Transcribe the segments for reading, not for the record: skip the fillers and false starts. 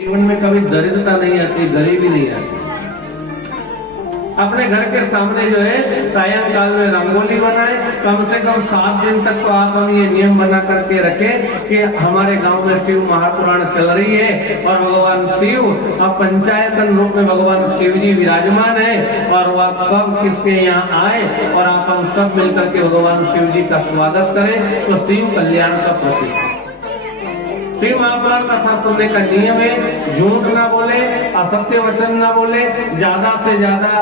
जीवन में कभी दरिद्रता नहीं आती, गरीबी नहीं आती। अपने घर के सामने जो है सायंकाल में रंगोली बनाए, कम से कम 7 दिन तक तो आप हम ये नियम बना करके रखें कि हमारे गांव में शिव महापुराण चल रही है और भगवान शिव अब पंचायतन रूप में भगवान शिव जी विराजमान है और वह कब किसके यहाँ आए और आप हम सब मिलकर के भगवान शिव जी का स्वागत करें तो शिव कल्याण का प्रतीक है। शिव महापुराण कथा सुनने का नियम है, झूठ ना बोले, असत्य वचन ना बोले, ज्यादा से ज्यादा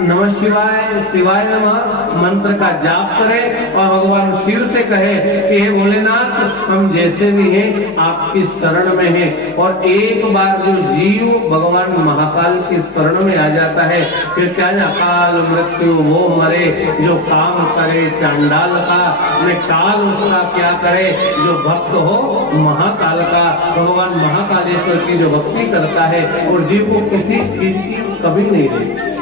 नमः शिवाय शिवाय नमः मंत्र का जाप करें और भगवान शिव से कहे कि हे भोलेनाथ हम जैसे भी हैं आपकी शरण में हैं। और एक बार जो जीव भगवान महाकाल की शरण में आ जाता है फिर क्या है, अकाल मृत्यु वो मरे जो काम करे चांडाल का, में काल उसका क्या करे जो भक्त हो महाकाल का। भगवान महाकालेश्वर की जो भक्ति करता है और जीव को किसी चीज की कभी नहीं देती।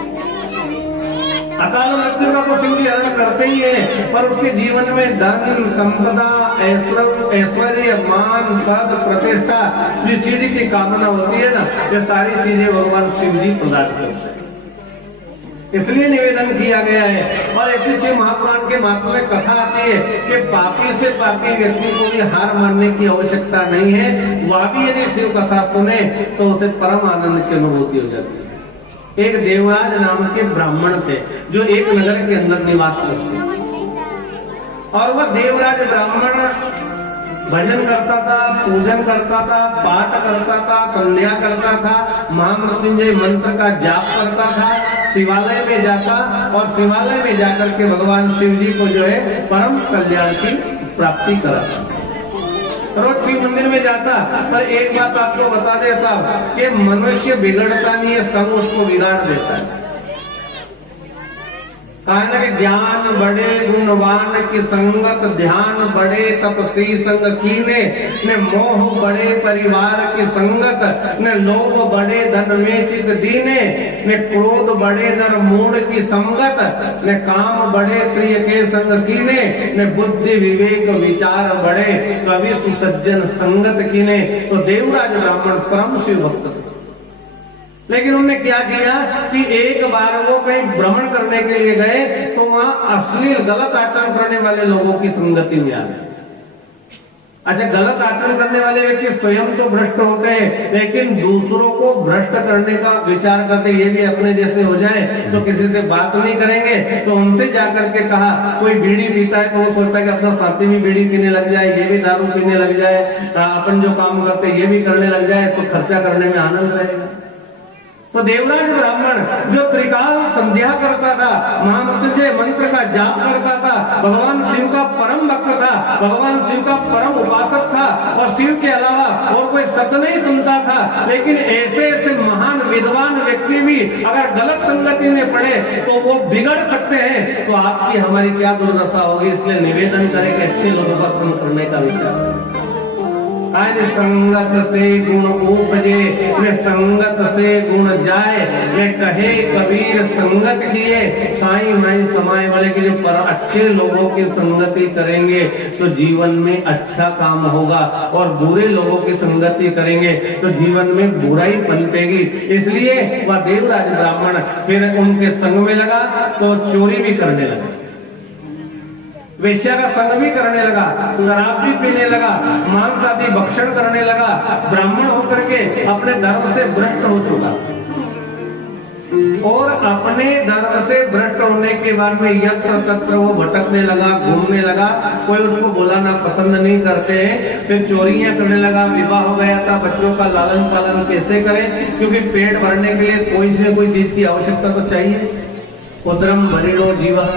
अकाल मृत्यु का तो शिव जी हरण करते ही है, पर उसके जीवन में धन संपदा ऐश्वर्य मान पद प्रतिष्ठा जिस चीज की कामना होती है ना, ये सारी चीजें भगवान शिव जी प्रदान करते हैं। इसलिए निवेदन किया गया है। और ऐसे शिव महापुराण के महात्मा में कथा आती है कि पापी से पापी व्यक्ति को भी हार मानने की आवश्यकता नहीं है, वह भी यदि शिव कथा सुने तो उसे परम आनंद की अनुभूति हो जाती है। एक देवराज नाम के ब्राह्मण थे जो एक नगर के अंदर निवास करते और वह देवराज ब्राह्मण भजन करता था, पूजन करता था, पाठ करता था, संध्या करता था, महामृत्युंजय मंत्र का जाप करता था, शिवालय में जाता और शिवालय में जाकर के भगवान शिव जी को जो है परम कल्याण की प्राप्ति कराता। रोज शिव मंदिर में जाता, पर एक बात आपको बता दे साहब कि मनुष्य बिगड़ता नहीं है, सब उसको बिगाड़ देता है। कहा कि ज्ञान बड़े गुणवान की संगत, ध्यान बड़े तपसी संग कीने, न मोह बड़े परिवार की संगत, न लोभ बड़े धन में चित दीने, न क्रोध बड़े नर मूढ़ की संगत, न काम बड़े प्रिय के संग कीने, न बुद्धि विवेक विचार बड़े कवि सुसज्जन संगत कीने। तो देवराज ब्राह्मण परम शिव भक्त थे, लेकिन उन्होंने क्या किया कि एक बार वो कहीं भ्रमण करने के लिए गए तो वहां अश्लील गलत आचरण करने वाले लोगों की संगति में आ गए। अच्छा, गलत आचरण करने वाले व्यक्ति स्वयं तो भ्रष्ट होते हैं, लेकिन दूसरों को भ्रष्ट करने का विचार करते ये भी अपने जैसे हो जाए तो किसी से बात नहीं करेंगे। तो उनसे जाकर के कहा, कोई बीड़ी पीता है तो वो सोचता है कि अपना साथी भी बीड़ी पीने लग जाए, ये भी दारू पीने लग जाए, अपन जो काम करते ये भी करने लग जाए तो खर्चा करने में आनंद रहेगा। तो देवराज ब्राह्मण जो त्रिकाल संध्या करता था, महामृत्युंजय मंत्र का जाप करता था, भगवान शिव का परम भक्त था, भगवान शिव का परम उपासक था और शिव के अलावा और कोई शब्द नहीं सुनता था, लेकिन ऐसे ऐसे महान विद्वान व्यक्ति भी अगर गलत संगति में पड़े तो वो बिगड़ सकते हैं। तो आपकी हमारी क्या दुर्दशा होगी। इसलिए निवेदन करें कि अच्छे लोगों का कर्म करने का विचार। संगत से गुण उपजे, संगत से गुण जाए, वे कहे कबीर संगत किए, साई माई समाए वाले के जो पर अच्छे लोगों की संगति करेंगे तो जीवन में अच्छा काम होगा और बुरे लोगों की संगति करेंगे तो जीवन में बुराई पनपेगी। इसलिए वह देवराज ब्राह्मण फिर उनके संग में लगा तो चोरी भी करने लगा, वेश्या का संग भी करने लगा, शराब भी पीने लगा, मांस आदि भक्षण करने लगा। ब्राह्मण होकर के अपने धर्म से भ्रष्ट हो चुका और अपने धर्म से भ्रष्ट होने के बाद में यत्र तत्र वो भटकने लगा, घूमने लगा, कोई उसको बुलाना पसंद नहीं करते हैं। फिर चोरियां करने लगा, विवाह हो गया था, बच्चों का लालन पालन कैसे करें, क्योंकि पेट भरने के लिए कोई से कोई चीज की आवश्यकता तो चाहिए। उदरम भरिणो जीवा,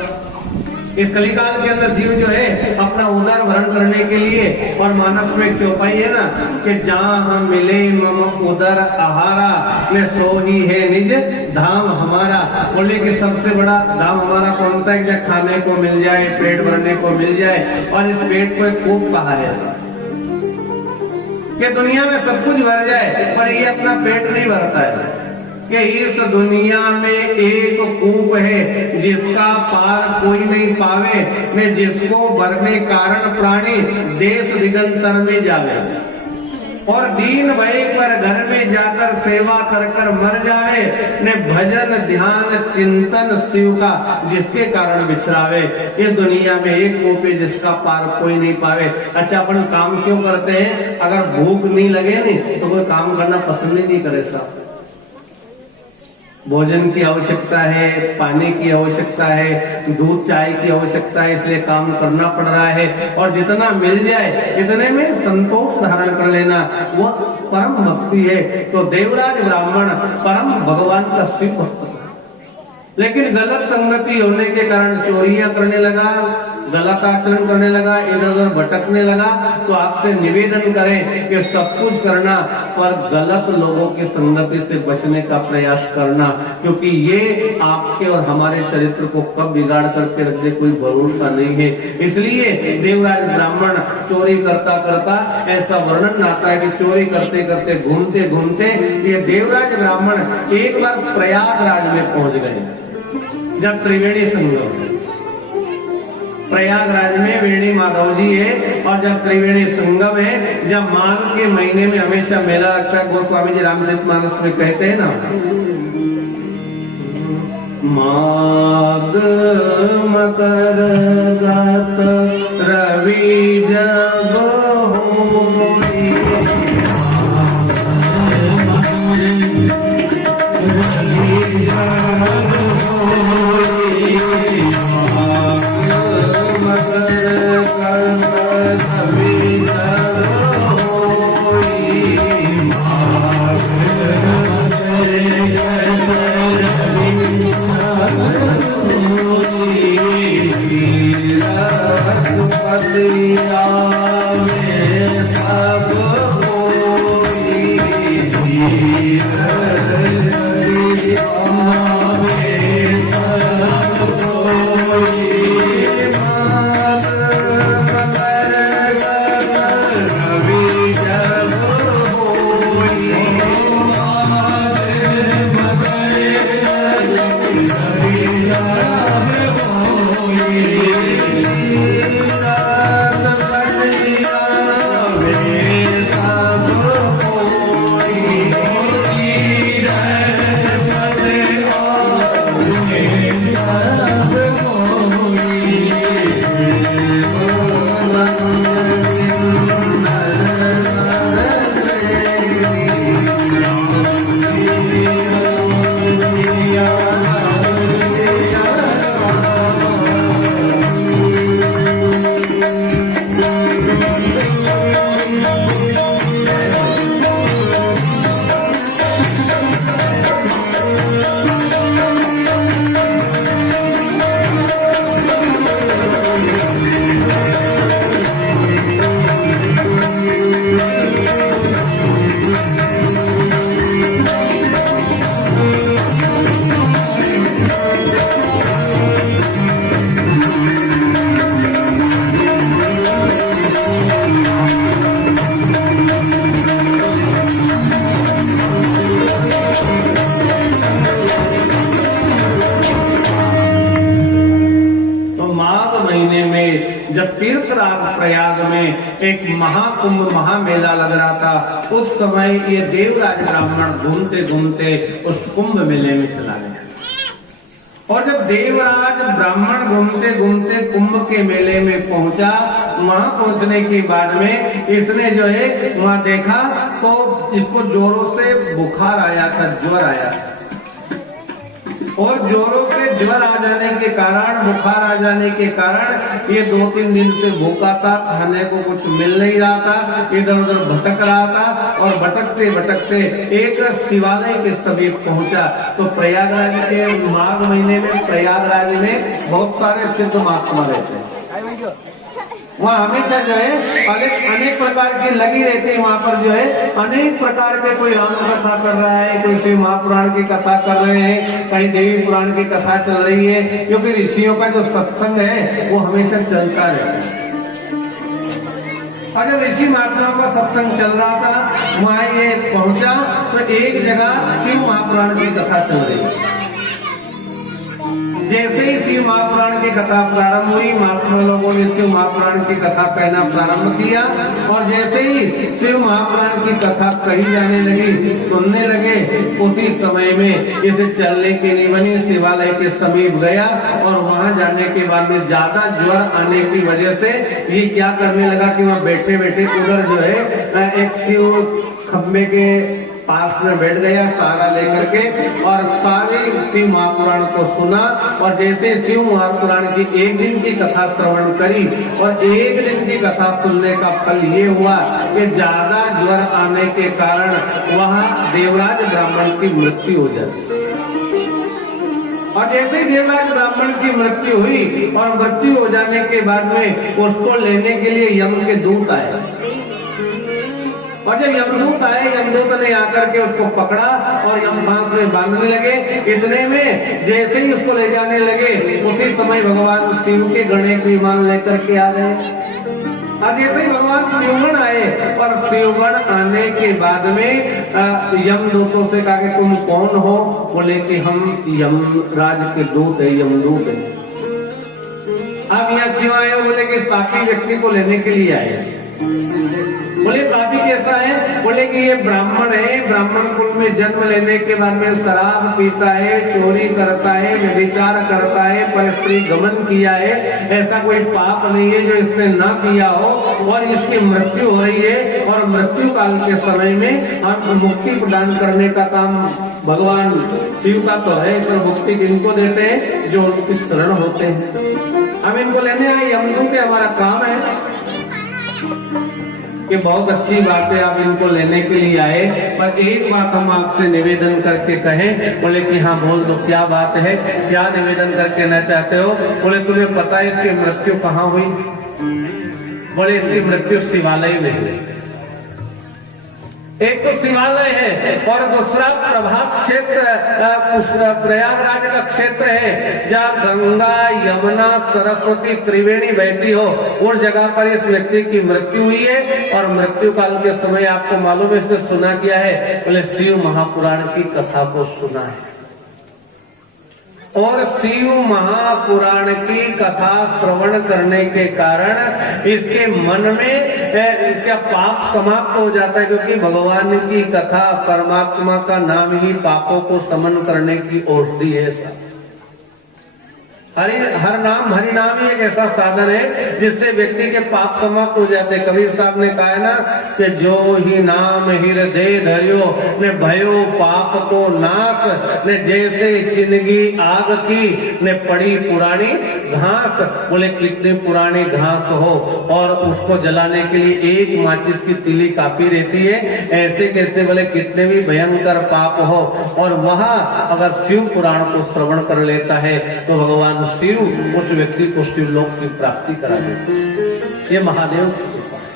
इस कलिकाल के अंदर जीव जो है अपना उदर भरण करने के लिए, और मानस में चौपाई है ना कि जहाँ मिले मम उदर आहारा, में सो ही है निज धाम हमारा। बोले कि सबसे बड़ा धाम हमारा कौन सा है, क्या खाने को मिल जाए, पेट भरने को मिल जाए। और इस पेट को खूब कहा है कि दुनिया में सब कुछ भर जाए पर ये अपना पेट नहीं भरता है कि इस दुनिया में एक कूप है जिसका पार कोई नहीं पावे, में जिसको भरने कारण प्राणी देश दिगंतर में जावे। और दीन भय पर घर में जाकर सेवा कर कर मर जाए, ने भजन ध्यान चिंतन शिव का जिसके कारण बिछड़ावे। इस दुनिया में एक कोपे जिसका पार कोई नहीं पावे। अच्छा, अपन काम क्यों करते हैं? अगर भूख नहीं लगे नहीं तो कोई काम करना पसंद ही नहीं करे साहब। भोजन की आवश्यकता है, पानी की आवश्यकता है, दूध चाय की आवश्यकता है, इसलिए काम करना पड़ रहा है। और जितना मिल जाए इतने में संतोष धारण कर लेना, वो परम भक्ति है। तो देवराज ब्राह्मण परम भगवान का शिव भक्त, लेकिन गलत संगति होने के कारण चोरियां करने लगा, गलत आचरण करने लगा, इधर उधर भटकने लगा। तो आपसे निवेदन करें कि सब कुछ करना पर गलत लोगों की संगति से बचने का प्रयास करना, क्योंकि ये आपके और हमारे चरित्र को कब बिगाड़ करके रख दे कोई भरोसा नहीं है। इसलिए देवराज ब्राह्मण चोरी करता करता ऐसा वर्णन आता है कि चोरी करते करते घूमते घूमते ये देवराज ब्राह्मण एक बार प्रयागराज में पहुंच गए। जब त्रिवेणी संगम, प्रयागराज में वेणी माधव जी है, और जब त्रिवेणी संगम है, जब माघ के महीने में हमेशा मेला लगता है। गोस्वामी जी रामचरितमानस में कहते हैं ना, माघ मकर गत रवि जब होई, जब तीर्थराज प्रयाग में एक महाकुंभ महामेला लग रहा था, उस समय ये देवराज ब्राह्मण घूमते घूमते उस कुंभ मेले में चला गया। और जब देवराज ब्राह्मण घूमते घूमते कुंभ के मेले में पहुंचा, वहां पहुंचने के बाद में इसने जो है वहां देखा तो इसको जोरों से बुखार आया था, ज्वर आया था। और जोरों से ज्वर आ जाने के कारण, बुखार आ जाने के कारण ये 2-3 दिन से भूखा था, खाने को कुछ मिल नहीं रहा था, इधर उधर भटक रहा था। और भटकते भटकते एक शिवालय के समीप पहुंचा। तो प्रयागराज के माघ महीने में प्रयागराज में बहुत सारे सिद्ध महात्मा रहते हैं। वहाँ हमेशा जो है अनेक प्रकार की लगी रहती है। वहाँ पर जो है अनेक प्रकार के, कोई राम कथा कर रहा है, कोई शिव महापुराण की कथा कर रहे हैं, कहीं देवी पुराण की कथा चल रही है, क्योंकि ऋषियों का जो सत्संग है वो हमेशा चलता रहता है। और जब ऋषि महात्माओं का सत्संग चल रहा था, वहाँ ये पहुंचा तो एक जगह शिव महापुराण की कथा चल रही है। जैसे ही शिव महापुराण की की कथा प्रारंभ हुई। महात्मा लोगों ने शिव महापुराण की कथा कहना प्रारंभ किया और जैसे ही शिव महापुराण की कथा कही जाने लगी, सुनने लगे, उसी समय में इसे चलने के लिए बनी शिवालय के समीप गया और वहां जाने के बाद में ज्यादा ज्वर आने की वजह से ये क्या करने लगा कि वहाँ बैठे बैठे उधर जो है एक शिव खम्बे के पास में बैठ गया सहारा लेकर के और सारे शिव महापुराण को सुना। और जैसे शिव महापुराण की एक दिन की कथा श्रवण करी और एक दिन की कथा सुनने का फल ये हुआ कि ज्यादा ज्वर आने के कारण वहाँ देवराज ब्राह्मण की मृत्यु हो जाती। और जैसे देवराज ब्राह्मण की मृत्यु हुई और मृत्यु हो जाने के बाद में उसको लेने के लिए यम के दूत आए और जब यमदूत आए, यमदूत ने आकर के उसको पकड़ा और यमफांस में बांधने लगे। इतने में जैसे ही उसको ले जाने लगे उसी समय भगवान शिव के गणेश विमान लेकर के आ गए। अब जैसे ही भगवान शिवगण आए और शिवगण आने के बाद में यमदूतों से कहा कि तुम कौन हो? बोले कि हम यमराज के दूत है, यमदूत है। अब यहाँ क्यों आए हो? बोले कि पापी व्यक्ति को लेने के लिए आए। बोले पापी कैसा है? बोले कि ये ब्राह्मण है, ब्राह्मण कुल में जन्म लेने के बाद में शराब पीता है, चोरी करता है, व्यभिचार करता है, परस्त्री गमन किया है। ऐसा कोई पाप नहीं है जो इसने ना किया हो और इसकी मृत्यु हो रही है। और मृत्यु काल के समय में हम मुक्ति प्रदान करने का काम भगवान शिव का तो है, पर मुक्ति इनको देते हैं जो उनकी शरण होते हैं। हम इनको लेने आए, यमदूत के हमारा काम है। ये बहुत अच्छी बात है, आप इनको लेने के लिए आए, पर एक बात हम आपसे निवेदन करके कहें। बोले कि हाँ बोल दो, क्या बात है, क्या निवेदन करके कहना चाहते हो? बोले तुम्हें पता है इसकी मृत्यु कहाँ हुई? बोले इसकी मृत्यु शिवालय में हुई। एक तो शिवालय है और दूसरा प्रभास क्षेत्र प्रयागराज का क्षेत्र है जहाँ गंगा यमुना सरस्वती त्रिवेणी बहती हो। उस जगह पर इस व्यक्ति की मृत्यु हुई है और मृत्यु काल के समय आपको मालूम है इसने सुना क्या है? बोले शिव महापुराण की कथा को सुना है। और शिव महापुराण की कथा श्रवण करने के कारण इसके मन में क्या पाप समाप्त हो जाता है, क्योंकि भगवान की कथा परमात्मा का नाम ही पापों को समन करने की औषधि है। हर नाम हरि नाम ही एक ऐसा साधन है जिससे व्यक्ति के पाप समाप्त हो जाते। कबीर साहब ने कहा है ना कि जो ही नाम हृदय धरियो ने भयो पाप को नाश, ने जैसे चिनगी आग की ने पड़ी पुरानी घास। बोले कितनी पुरानी घास हो और उसको जलाने के लिए एक माचिस की तीली काफी रहती है, ऐसे कैसे बोले कितने भी भयंकर पाप हो और वहाँ अगर शिव पुराण को श्रवण कर लेता है तो भगवान शिव उस व्यक्ति को शिवलोक की प्राप्ति करा देते। ये महादेव की कृपा है,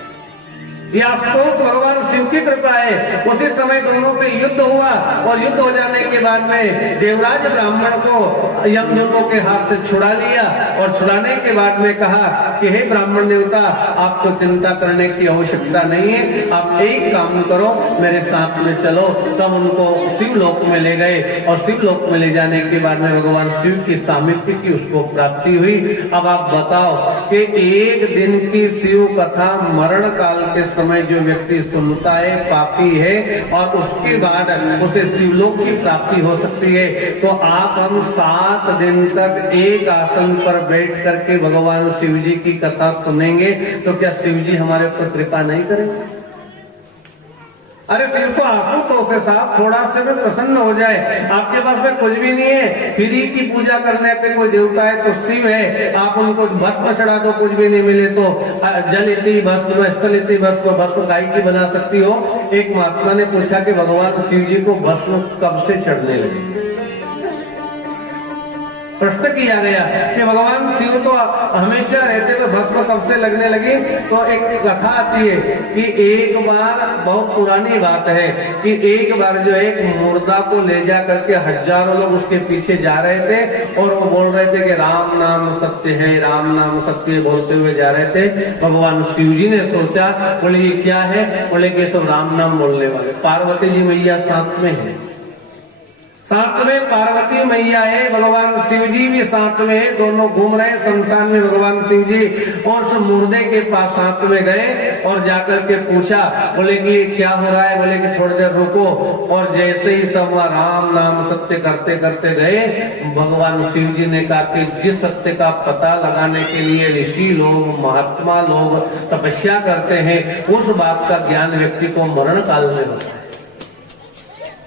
ये आशुतोष भगवान शिव की कृपा है। उसी समय दोनों से युद्ध हुआ और युद्ध हो जाने के बाद में देवराज ब्राह्मण को यमदूतों के हाथ से छुड़ा लिया और छुड़ाने के बाद में कहा कि हे ब्राह्मण देवता, आपको चिंता करने की आवश्यकता नहीं है, आप एक काम करो, मेरे साथ में चलो। तब उनको शिवलोक में ले गए और शिवलोक में ले जाने के बाद में भगवान शिव की सामिप्य की उसको प्राप्ति हुई। अब आप बताओ कि एक दिन की शिव कथा मरण काल के समय जो व्यक्ति सुनता है पापी है और उसके बाद उसे शिवलोक की प्राप्ति हो सकती है, तो आप हम 7 दिन तक एक आसन पर बैठ करके भगवान शिव जी की कथा सुनेंगे तो क्या शिव जी हमारे ऊपर कृपा नहीं करेंगे? अरे शिव को आशुतोष से साहब थोड़ा से में प्रसन्न हो जाए। आपके पास में कुछ भी नहीं है, फ्री की पूजा करने पे कोई देवता है तो शिव है, आप उनको भस्म चढ़ा दो, कुछ भी नहीं मिले तो जल इति भस्म स्थल इति भस्म गाय की बना सकती हो। एक महात्मा ने पूछा कि भगवान शिव जी को भस्म कब से चढ़ने लगे? प्रश्न किया गया कि भगवान शिव तो हमेशा रहते तो भस्म कब से लगने लगी? तो एक कथा आती है कि एक बार, बहुत पुरानी बात है, कि एक बार जो एक मुर्दा को ले जा करके हजारों लोग उसके पीछे जा रहे थे और वो बोल रहे थे कि राम नाम सत्य है, राम नाम सत्य है बोलते हुए जा रहे थे। भगवान शिव जी ने सोचा, बोले ये क्या है? बोले कि सब राम नाम बोलने वाले। पार्वती जी मैया साथ में है साथ में पार्वती मैया है, भगवान शिव जी भी साथ में है, दोनों घूम रहे हैं शमशान में भगवान शिव जी। और उस मुर्दे के पास साथ में गए और जाकर के पूछा, बोले कि ये क्या हो रहा है? बोले कि थोड़ी देर रुको। और जैसे ही सब राम नाम सत्य करते करते गए, भगवान शिव जी ने कहा कि जिस सत्य का पता लगाने के लिए ऋषि लोग महात्मा लोग तपस्या करते हैं, उस बात का ज्ञान व्यक्ति को मरण काल में होता है।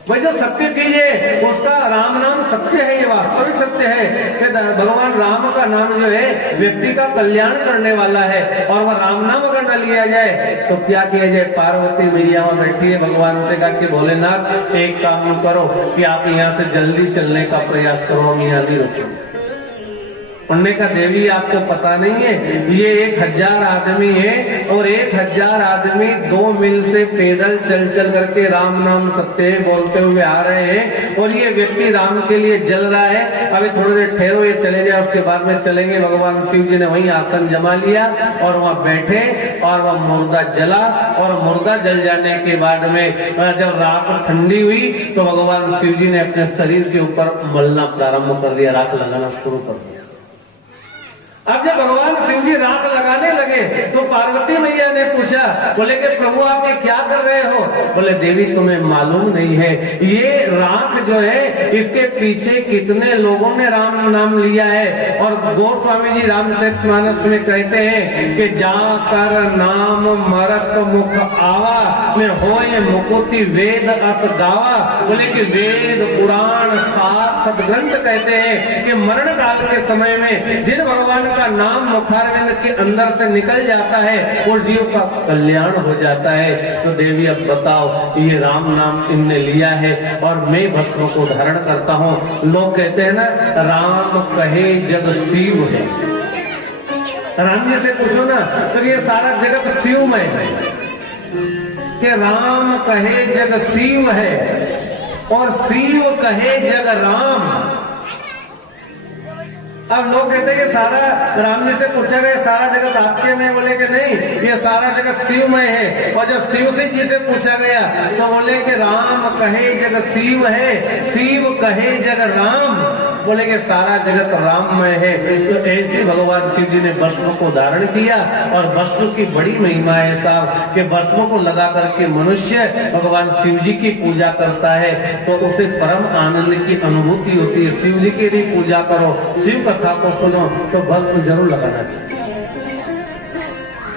वही जो सत्य चीज है उसका राम नाम सत्य है, ये वास्तविक सत्य है कि भगवान राम का नाम जो है व्यक्ति का कल्याण करने वाला है। और वह राम नाम अगर न लिया जाए तो क्या किया जाए? पार्वती मैया वहां बैठी है, भगवान से कहा कि भोलेनाथ एक काम करो कि आप यहाँ से जल्दी चलने का प्रयास करो, हम यहाँ नहीं रुको। उन्होंने कहा देवी आपको पता नहीं है, ये 1000 आदमी है और 1000 आदमी 2 मील से पैदल चल चल करके राम नाम सत्य बोलते हुए आ रहे हैं और ये व्यक्ति राम के लिए जल रहा है। अभी थोड़ी देर ठहरो, ये चले जाए, उसके बाद में चलेंगे। भगवान शिव जी ने वहीं आसन जमा लिया और वहाँ बैठे और वह मुर्दा जला। और मुर्दा जल जाने के बाद में जब रात ठंडी हुई तो भगवान शिव जी ने अपने शरीर के ऊपर मलना प्रारंभ कर दिया, राख लगाना शुरू कर दिया। अब जब भगवान शिव जी राख लगाने लगे तो पार्वती मैया ने पूछा, बोले कि प्रभु आप ये क्या कर रहे हो? बोले देवी तुम्हें मालूम नहीं है, ये राख जो है इसके पीछे कितने लोगों ने राम नाम लिया है। और गोस्वामी जी रामचरितमानस में कहते हैं कि जाकर नाम मरत मुख आवा में होए मुकुति वेद अस गावा। बोले कि वेद पुराण शास्त्र सदग्रंथ कहते हैं कि मरण काल के समय में जिन भगवान का नाम मुखारविंद के अंदर से निकल जाता है और जीव का कल्याण हो जाता है। तो देवी अब बताओ, ये राम नाम इनने लिया है और मैं भस्म को धारण करता हूँ। लोग कहते हैं ना, राम कहे जग शिव है। राम जी से पूछो ना तो ये सारा जगत शिवमय है कि राम कहे जग शिव है और शिव कहे जग राम। अब लोग कहते हैं कि सारा राम जी से पूछा गया सारा जगत आपके में, बोले कि नहीं, ये सारा जगत शिवमय है। और जब शिव जी से पूछा गया तो बोले कि राम कहे जग शिव है, शिव कहे जग राम। बोले कि सारा जगत राममय है। तो ऐसे भगवान शिव जी ने भस्म को धारण किया। और भस्म की बड़ी महिमा है साहब कि भस्म को लगा करके मनुष्य भगवान शिव जी की पूजा करता है तो उसे परम आनंद की अनुभूति होती है। शिव जी की भी पूजा करो, शिव कथा को सुनो तो भस्म जरूर लगाना चाहिए।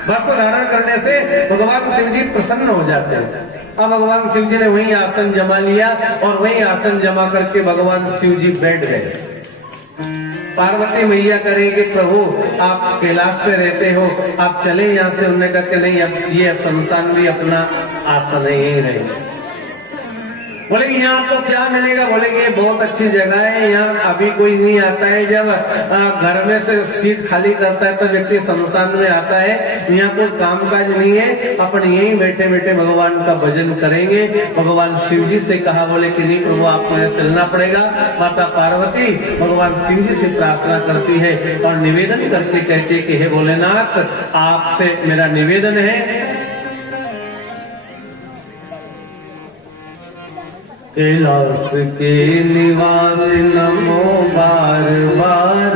भस्म धारण करने से भगवान शिव जी प्रसन्न हो जाते हैं। अब भगवान शिव जी ने वहीं आसन जमा लिया और वहीं आसन जमा करके भगवान शिव जी बैठ गए। पार्वती मैया करेंगे प्रभु आप कैलाश पे रहते हो, आप चले यहाँ से। उन्होंने कहा कि नहीं, अब ये शमशान भी अपना आसन ही रहेगा। बोले कि यहाँ आपको क्या मिलेगा? बोले कि ये बहुत अच्छी जगह है, यहाँ अभी कोई नहीं आता है। जब घर में से सीट खाली करता है तो व्यक्ति शमशान में आता है। यहाँ कोई काम काज नहीं है, अपन यहीं बैठे बैठे भगवान का भजन करेंगे। भगवान शिव जी से कहा, बोले कि नहीं प्रभु आपको यहाँ चलना पड़ेगा। माता पार्वती भगवान शिव जी से प्रार्थना करती है और निवेदन करके कहती है कि हे भोलेनाथ, आपसे मेरा निवेदन है, कैलाश के निवास नमो बार बार